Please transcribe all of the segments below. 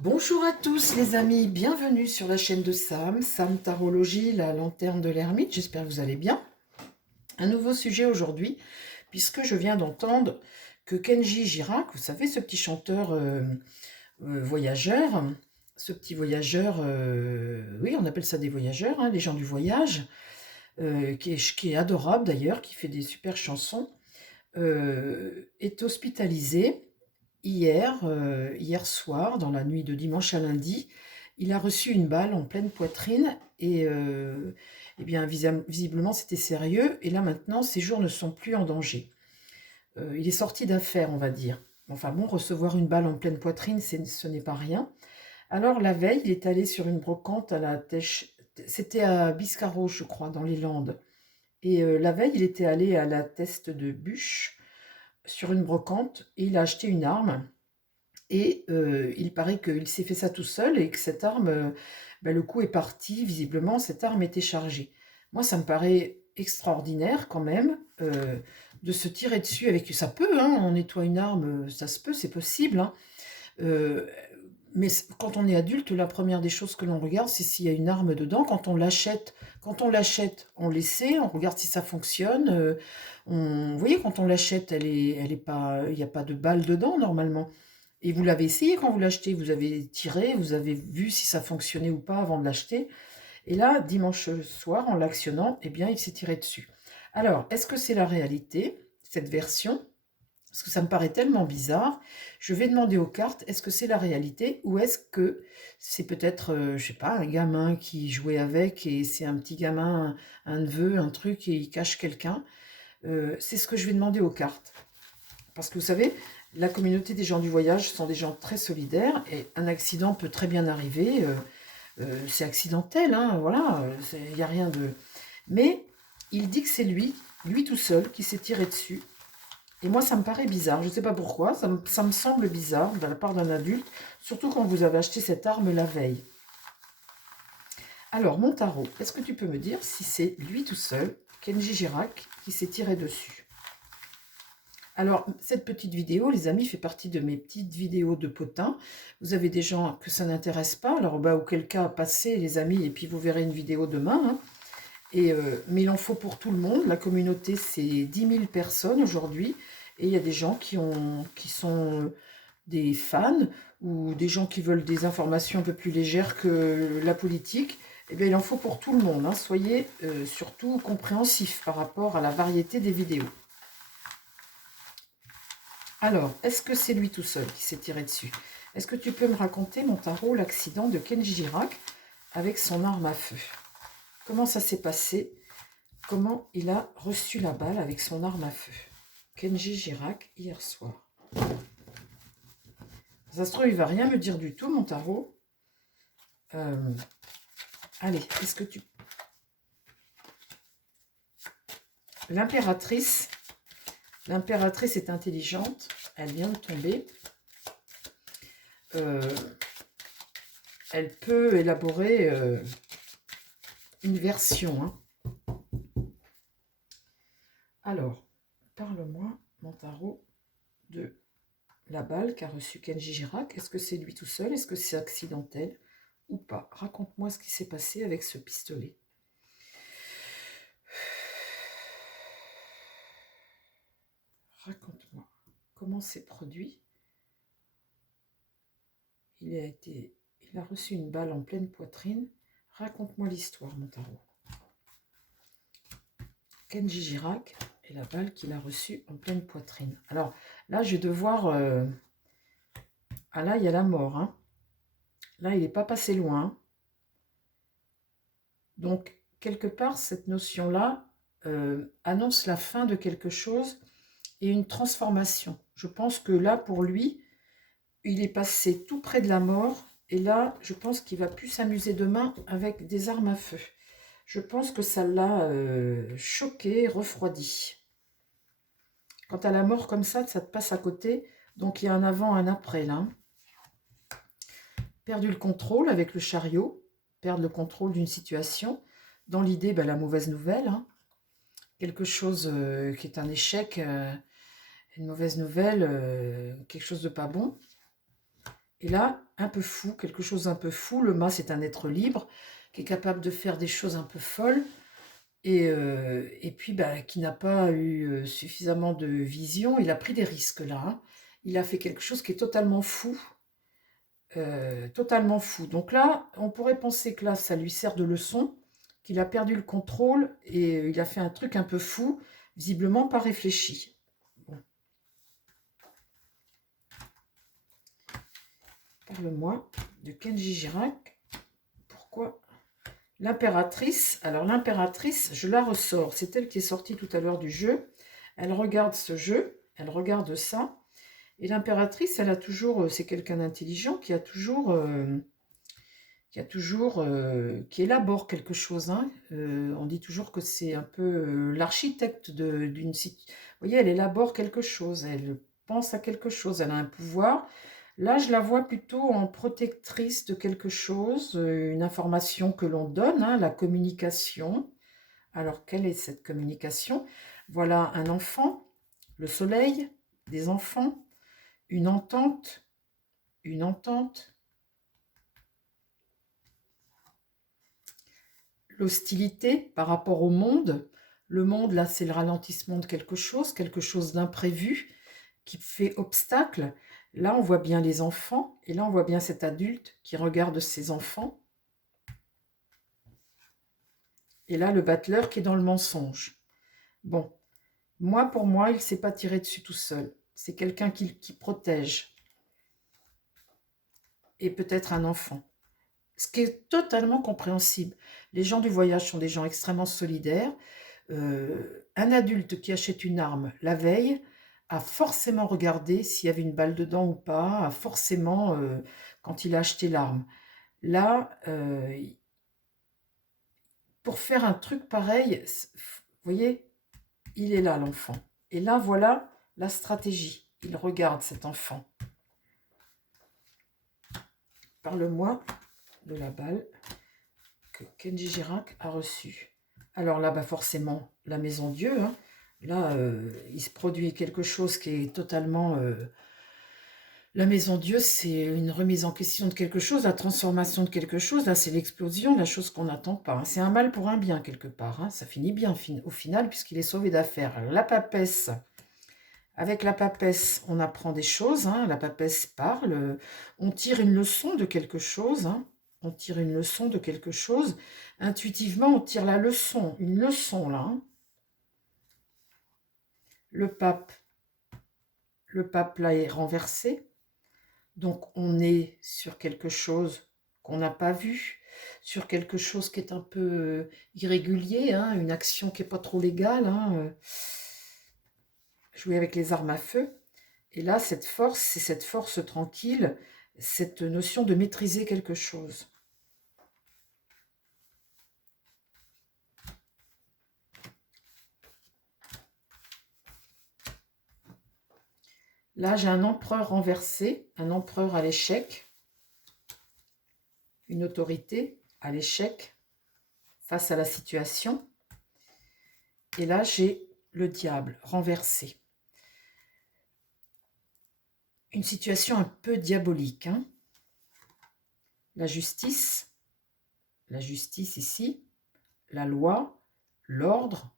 Bonjour à tous les amis, bienvenue sur la chaîne de Sam Tarologie, la lanterne de l'ermite, j'espère que vous allez bien. Un nouveau sujet aujourd'hui, puisque je viens d'entendre que Kenji Girac, vous savez ce petit chanteur voyageur, ce petit voyageur, oui on appelle ça des voyageurs, hein, les gens du voyage, qui est adorable d'ailleurs, qui fait des super chansons, est hospitalisé. Hier soir, dans la nuit de dimanche à lundi, il a reçu une balle en pleine poitrine et eh bien, visiblement c'était sérieux. Et là maintenant, ses jours ne sont plus en danger. Il est sorti d'affaire, on va dire. Enfin bon, recevoir une balle en pleine poitrine, ce n'est pas rien. Alors la veille, il est allé sur une brocante à la Tèche. C'était à Biscarrosse, je crois, dans les Landes. Et la veille, il était allé à la Teste de Bûche sur une brocante et il a acheté une arme. Et il paraît qu'il s'est fait ça tout seul et que cette arme, le coup est parti, visiblement, cette arme était chargée. Moi, ça me paraît extraordinaire quand même de se tirer dessus avec... Ça peut, hein, on nettoie une arme, ça se peut, c'est possible, hein. Euh, mais quand on est adulte, la première des choses que l'on regarde, c'est s'il y a une arme dedans. Quand on l'essaie, on regarde si ça fonctionne. Vous voyez, quand on l'achète, elle est pas, il n'y a pas de balle dedans normalement. Et vous l'avez essayé quand vous l'achetez, vous avez tiré, vous avez vu si ça fonctionnait ou pas avant de l'acheter. Et là, dimanche soir, en l'actionnant, eh bien, il s'est tiré dessus. Alors, est-ce que c'est la réalité, cette version? Parce que ça me paraît tellement bizarre. Je vais demander aux cartes, est-ce que c'est la réalité ou est-ce que c'est peut-être, je sais pas, un gamin qui jouait avec et c'est un petit gamin, un neveu, un truc et il cache quelqu'un. C'est ce que je vais demander aux cartes. Parce que vous savez, la communauté des gens du voyage sont des gens très solidaires et un accident peut très bien arriver. C'est accidentel, hein, voilà, il n'y a rien de... Mais il dit que c'est lui tout seul, qui s'est tiré dessus. Et moi, ça me paraît bizarre. Je ne sais pas pourquoi. Ça me semble bizarre de la part d'un adulte, surtout quand vous avez acheté cette arme la veille. Alors, mon tarot, est-ce que tu peux me dire si c'est lui tout seul, Kenji Girac, qui s'est tiré dessus? Alors, cette petite vidéo, les amis, fait partie de mes petites vidéos de potin. Vous avez des gens que ça n'intéresse pas, alors auquel cas, passez les amis, et puis vous verrez une vidéo demain, hein. Mais il en faut pour tout le monde. La communauté, c'est 10 000 personnes aujourd'hui. Et il y a des gens qui sont des fans ou des gens qui veulent des informations un peu plus légères que la politique. Eh bien, il en faut pour tout le monde, hein. Soyez surtout compréhensifs par rapport à la variété des vidéos. Alors, est-ce que c'est lui tout seul qui s'est tiré dessus? Est-ce que tu peux me raconter, mon tarot, l'accident de Kenji Girac avec son arme à feu? Comment ça s'est passé? Comment il a reçu la balle avec son arme à feu? Kenji Girac, hier soir. Ça se trouve, il va rien me dire du tout, mon tarot. Allez, est-ce que tu... L'impératrice est intelligente. Elle vient de tomber. Elle peut élaborer une version, hein. Alors, parle-moi, mon tarot, de la balle qu'a reçue Kenji Girac. Est-ce que c'est lui tout seul? Est-ce que c'est accidentel ou pas? Raconte-moi ce qui s'est passé avec ce pistolet. Raconte-moi comment c'est produit. Il a reçu une balle en pleine poitrine. Raconte-moi l'histoire, mon tarot. Kenji Girac et la balle qu'il a reçue en pleine poitrine. Alors là, je vais devoir... Ah là, il y a la mort, hein. Là, il n'est pas passé loin. Donc, quelque part, cette notion-là annonce la fin de quelque chose et une transformation. Je pense que là, pour lui, il est passé tout près de la mort. Et là, je pense qu'il va plus s'amuser demain avec des armes à feu. Je pense que ça l'a choqué, refroidi. Quand à la mort comme ça te passe à côté. Donc, il y a un avant, un après, là. Perdu le contrôle avec le chariot. Perdre le contrôle d'une situation. Dans l'idée, la mauvaise nouvelle, hein. Quelque chose qui est un échec, une mauvaise nouvelle, quelque chose de pas bon. Et là, un peu fou, quelque chose d'un peu fou. Le mât, c'est un être libre qui est capable de faire des choses un peu folles et puis bah, qui n'a pas eu suffisamment de vision. Il a pris des risques là, hein. Il a fait quelque chose qui est totalement fou. Totalement fou. Donc là, on pourrait penser que là, ça lui sert de leçon, qu'il a perdu le contrôle et il a fait un truc un peu fou, visiblement pas réfléchi. Bon, parle-moi de Kenji Girac. Pourquoi l'impératrice? Alors l'impératrice, je la ressors. C'est elle qui est sortie tout à l'heure du jeu. Elle regarde ce jeu, elle regarde ça. Et l'impératrice, elle a toujours, c'est quelqu'un d'intelligent qui élabore quelque chose, hein. On dit toujours que c'est un peu l'architecte d'une situation. Vous voyez, elle élabore quelque chose, elle pense à quelque chose, elle a un pouvoir. Là, je la vois plutôt en protectrice de quelque chose, une information que l'on donne, hein, la communication. Alors, quelle est cette communication? Voilà un enfant, le soleil, des enfants, une entente, une entente. L'hostilité par rapport au monde. Le monde, là, c'est le ralentissement de quelque chose d'imprévu qui fait obstacle. Là, on voit bien les enfants, et là, on voit bien cet adulte qui regarde ses enfants. Et là, le battleur qui est dans le mensonge. Bon, pour moi, il ne s'est pas tiré dessus tout seul. C'est quelqu'un qui protège. Et peut-être un enfant. Ce qui est totalement compréhensible. Les gens du voyage sont des gens extrêmement solidaires. Un adulte qui achète une arme la veille a forcément regardé s'il y avait une balle dedans ou pas, a forcément, quand il a acheté l'arme. Là, pour faire un truc pareil, vous voyez, il est là, l'enfant. Et là, voilà la stratégie. Il regarde cet enfant. Parle-moi de la balle que Kenji Girac a reçue. Alors là, bah forcément, la maison Dieu, hein. Là, il se produit quelque chose qui est totalement... la maison Dieu, c'est une remise en question de quelque chose, la transformation de quelque chose. Là, c'est l'explosion, la chose qu'on n'attend pas, hein. C'est un mal pour un bien, quelque part, hein. Ça finit bien au final, puisqu'il est sauvé d'affaires. La papesse, avec la papesse, on apprend des choses, hein. La papesse parle, on tire une leçon de quelque chose, hein. On tire une leçon de quelque chose. Intuitivement, on tire la leçon, une leçon, là, hein. Le pape, là, est renversé. Donc, on est sur quelque chose qu'on n'a pas vu, sur quelque chose qui est un peu irrégulier, hein, une action qui n'est pas trop légale, hein, jouer avec les armes à feu. Et là, cette force, c'est cette force tranquille, cette notion de maîtriser quelque chose. Là, j'ai un empereur renversé, un empereur à l'échec, une autorité à l'échec face à la situation. Et là, j'ai le diable renversé. Une situation un peu diabolique, hein. La justice ici, la loi, l'ordre.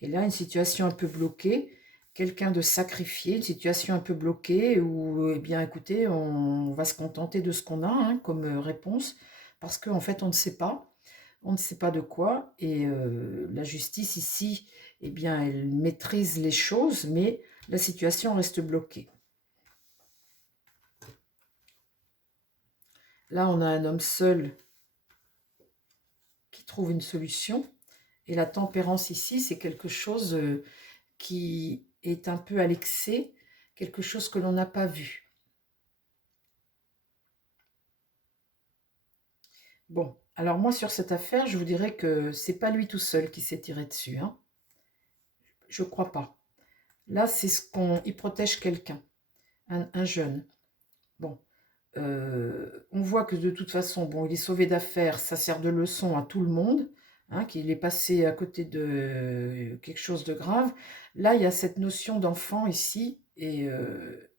Et là, une situation un peu bloquée, quelqu'un de sacrifié, une situation un peu bloquée où, eh bien, écoutez, on va se contenter de ce qu'on a, hein, comme réponse, parce qu'en fait, on ne sait pas. On ne sait pas de quoi. Et la justice ici, eh bien, elle maîtrise les choses, mais la situation reste bloquée. Là, on a un homme seul qui trouve une solution. Et la tempérance ici, c'est quelque chose qui est un peu à l'excès, quelque chose que l'on n'a pas vu. Bon, alors moi, sur cette affaire, je vous dirais que c'est pas lui tout seul qui s'est tiré dessus, hein. Je crois pas. Là, c'est il protège quelqu'un, un jeune. Bon, on voit que de toute façon, bon, il est sauvé d'affaires, ça sert de leçon à tout le monde, hein, qu'il est passé à côté de quelque chose de grave. Là, il y a cette notion d'enfant ici, et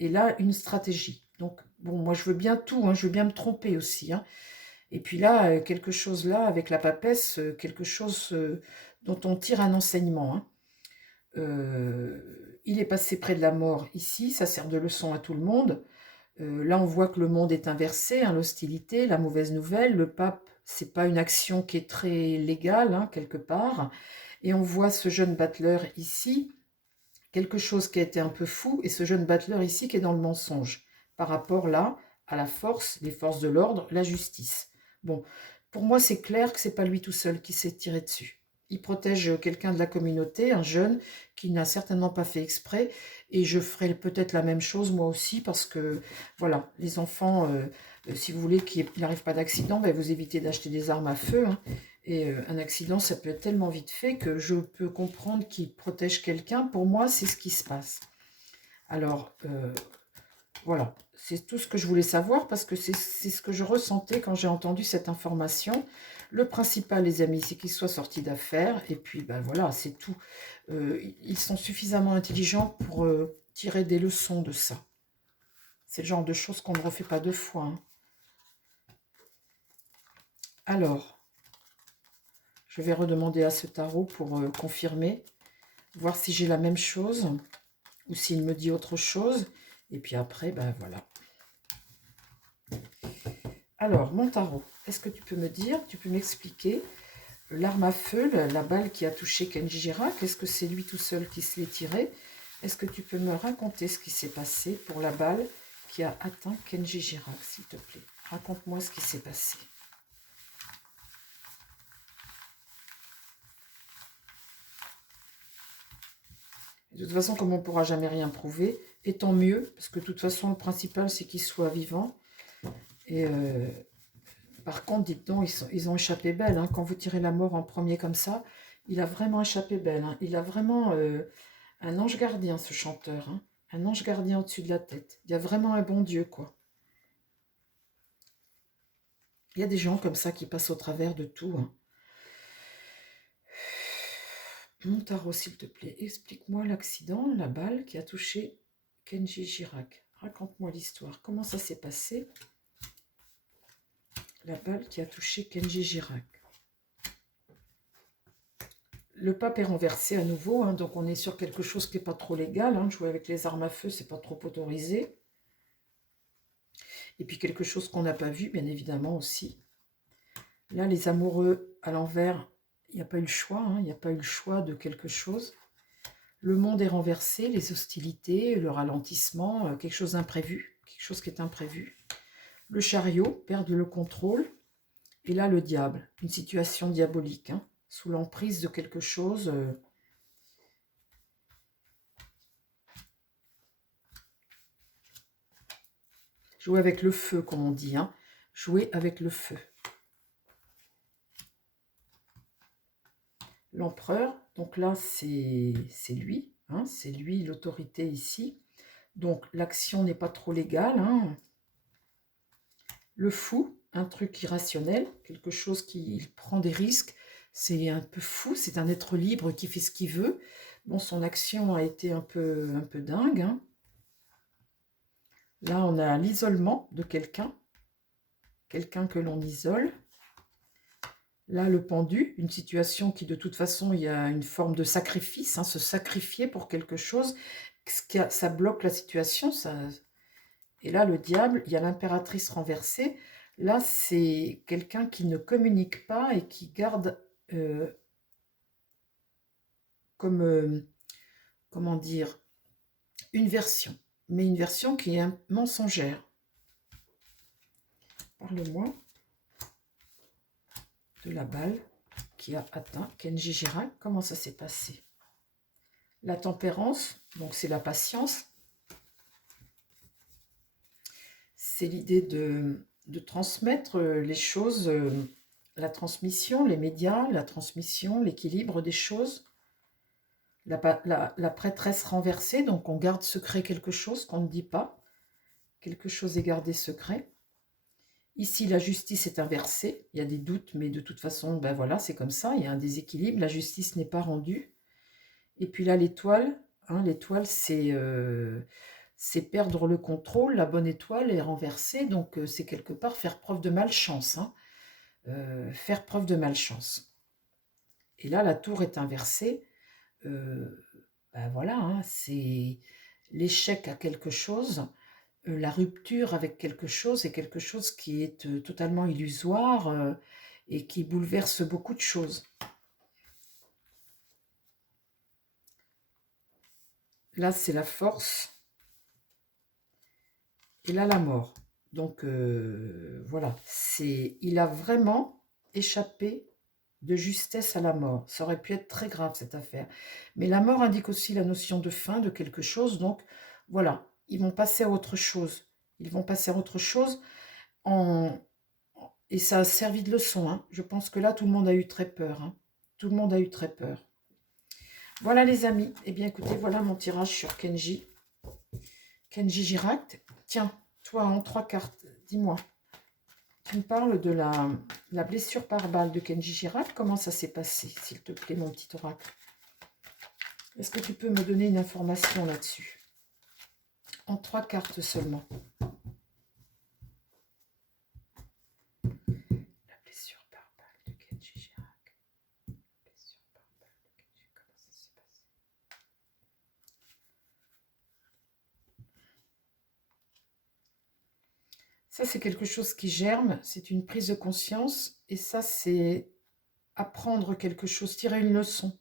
Et là, une stratégie. Donc, bon, moi, je veux bien tout, hein, je veux bien me tromper aussi, hein. Et puis là, quelque chose là, avec la papesse, quelque chose dont on tire un enseignement, hein. Il est passé près de la mort ici, ça sert de leçon à tout le monde. Là, on voit que le monde est inversé, hein, l'hostilité, la mauvaise nouvelle. Le pape, c'est pas une action qui est très légale, hein, quelque part. Et on voit ce jeune battleur ici, quelque chose qui a été un peu fou, et ce jeune battleur ici qui est dans le mensonge, par rapport là à la force, les forces de l'ordre, la justice. Bon, pour moi, c'est clair que c'est pas lui tout seul qui s'est tiré dessus. Il protège quelqu'un de la communauté, un jeune qui n'a certainement pas fait exprès, et je ferai peut-être la même chose moi aussi, parce que voilà, les enfants, si vous voulez qu'il n'arrive pas d'accident, ben, vous évitez d'acheter des armes à feu, hein. Et un accident, ça peut être tellement vite fait que je peux comprendre qu'il protège quelqu'un. Pour moi, c'est ce qui se passe. Alors, voilà, c'est tout ce que je voulais savoir parce que c'est ce que je ressentais quand j'ai entendu cette information. Le principal, les amis, c'est qu'ils soient sortis d'affaires. Et puis, ben voilà, c'est tout. Ils sont suffisamment intelligents pour tirer des leçons de ça. C'est le genre de choses qu'on ne refait pas deux fois, hein. Alors, je vais redemander à ce tarot pour confirmer, voir si j'ai la même chose ou s'il me dit autre chose. Et puis après, ben voilà. Alors, mon tarot, est-ce que tu peux me dire, tu peux m'expliquer l'arme à feu, la balle qui a touché Kenji Girac, est-ce que c'est lui tout seul qui se l'est tiré? Est-ce que tu peux me raconter ce qui s'est passé pour la balle qui a atteint Kenji Girac, s'il te plaît? Raconte-moi ce qui s'est passé. De toute façon, comme on ne pourra jamais rien prouver, et tant mieux, parce que de toute façon, le principal, c'est qu'il soit vivant. Et par contre, dites donc, ils ont échappé belle, hein. Quand vous tirez la mort en premier comme ça, il a vraiment échappé belle, hein. Il a vraiment un ange gardien, ce chanteur, hein. Un ange gardien au-dessus de la tête. Il y a vraiment un bon Dieu, quoi. Il y a des gens comme ça qui passent au travers de tout, hein. Mon tarot, s'il te plaît, explique-moi l'accident, la balle qui a touché Kenji Girac. Raconte-moi l'histoire. Comment ça s'est passé? La balle qui a touché Kenji Girac. Le pape est renversé à nouveau, hein, donc on est sur quelque chose qui n'est pas trop légal, hein. Jouer avec les armes à feu, c'est pas trop autorisé. Et puis quelque chose qu'on n'a pas vu, bien évidemment aussi. Là, les amoureux à l'envers, il n'y a pas eu le choix, hein, il n'y a pas eu le choix de quelque chose. Le monde est renversé, les hostilités, le ralentissement, quelque chose d'imprévu, quelque chose qui est imprévu. Le chariot, perdre le contrôle. Et là, le diable, une situation diabolique, hein, sous l'emprise de quelque chose. Jouer avec le feu, comme on dit, hein. Jouer avec le feu. L'empereur, donc là, c'est lui, hein, c'est lui l'autorité ici. Donc, l'action n'est pas trop légale, hein. Le fou, un truc irrationnel, quelque chose qui prend des risques. C'est un peu fou, c'est un être libre qui fait ce qu'il veut. Bon, son action a été un peu dingue, hein. Là, on a l'isolement de quelqu'un que l'on isole. Là, le pendu, une situation qui, de toute façon, il y a une forme de sacrifice, hein, se sacrifier pour quelque chose, ça bloque la situation. Et là, le diable, il y a l'impératrice renversée. Là, c'est quelqu'un qui ne communique pas et qui garde comme, comment dire, une version. Mais une version qui est mensongère. Parle-moi de la balle qui a atteint Kenji Girac. Comment ça s'est passé? La tempérance, donc c'est la patience. C'est l'idée de transmettre les choses, la transmission, les médias, la transmission, l'équilibre des choses. La prêtresse renversée, donc on garde secret quelque chose qu'on ne dit pas. Quelque chose est gardé secret. Ici, la justice est inversée. Il y a des doutes, mais de toute façon, ben voilà, c'est comme ça. Il y a un déséquilibre. La justice n'est pas rendue. Et puis là, l'étoile, hein, l'étoile, c'est c'est perdre le contrôle, la bonne étoile est renversée, donc c'est quelque part faire preuve de malchance, hein, faire preuve de malchance. Et là, la tour est inversée, ben voilà, hein, c'est l'échec à quelque chose, la rupture avec quelque chose est quelque chose qui est totalement illusoire et qui bouleverse beaucoup de choses. Là, c'est la force. Et là, la mort. Donc, voilà. Il a vraiment échappé de justesse à la mort. Ça aurait pu être très grave, cette affaire. Mais la mort indique aussi la notion de fin de quelque chose. Donc, voilà. Ils vont passer à autre chose. Ils vont passer à autre chose. En... Et ça a servi de leçon, hein. Je pense que là, tout le monde a eu très peur, hein. Tout le monde a eu très peur. Voilà, les amis. Eh bien, écoutez, voilà mon tirage sur Kenji. Kenji Girac. Tiens, toi, en 3 cartes, dis-moi. Tu me parles de la blessure par balle de Kenji Girac. Comment ça s'est passé, s'il te plaît, mon petit oracle? Est-ce que tu peux me donner une information là-dessus? En 3 cartes seulement. La blessure par balle de Kenji Girac. Blessure par balle de Kenji. Comment ça s'est passé? Ça, c'est quelque chose qui germe. C'est une prise de conscience. Et ça, c'est apprendre quelque chose, tirer une leçon,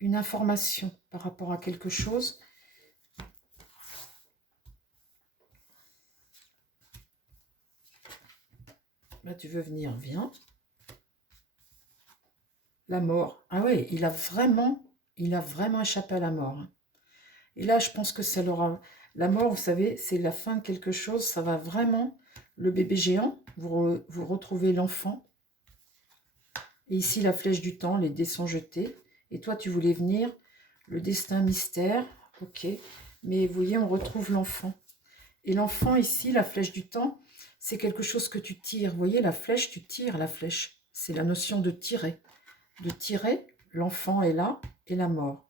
une information par rapport à quelque chose. Là, tu veux venir, viens. La mort. Ah ouais, il a vraiment échappé à la mort. Et là, je pense que ça l'aura... La mort, vous savez, c'est la fin de quelque chose. Ça va vraiment... Le bébé géant, vous retrouvez l'enfant. Et ici, la flèche du temps, les dés sont jetés. Et toi, tu voulais venir. Le destin mystère. Ok. Mais vous voyez, on retrouve l'enfant. Et l'enfant, ici, la flèche du temps, c'est quelque chose que tu tires. Vous voyez, la flèche, tu tires la flèche. C'est la notion de tirer. De tirer, l'enfant est là, et la mort.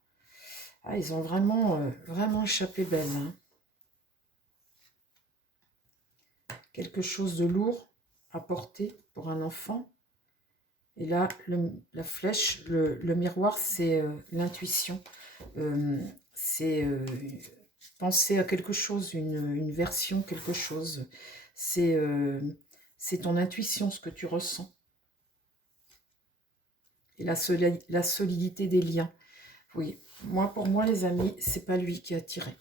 Ah, ils ont vraiment échappé belle. Hein. Quelque chose de lourd à porter pour un enfant. Et là, la flèche, le miroir, c'est l'intuition. C'est penser à quelque chose, une version, quelque chose. C'est ton intuition, ce que tu ressens. Et la solidité des liens. Oui, pour moi, les amis, c'est pas lui qui a tiré.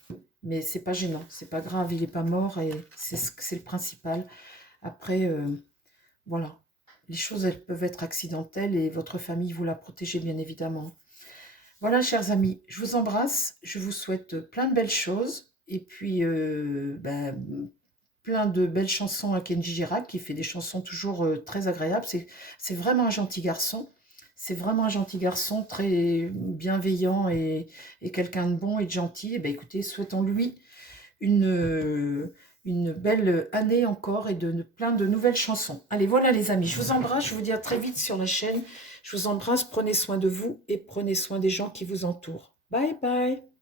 Mais c'est pas gênant, c'est pas grave, il n'est pas mort et c'est le principal. Après, voilà. Les choses, elles peuvent être accidentelles et votre famille, vous la protégez bien évidemment. Voilà, chers amis, je vous embrasse. Je vous souhaite plein de belles choses. Et puis, plein de belles chansons à Kenji Girac, qui fait des chansons toujours très agréables. C'est vraiment un gentil garçon. C'est vraiment un gentil garçon, très bienveillant et quelqu'un de bon et de gentil. Et ben, écoutez, souhaitons-lui une belle année encore et plein de nouvelles chansons. Allez, voilà les amis, je vous embrasse, je vous dis à très vite sur la chaîne. Je vous embrasse, prenez soin de vous et prenez soin des gens qui vous entourent. Bye bye.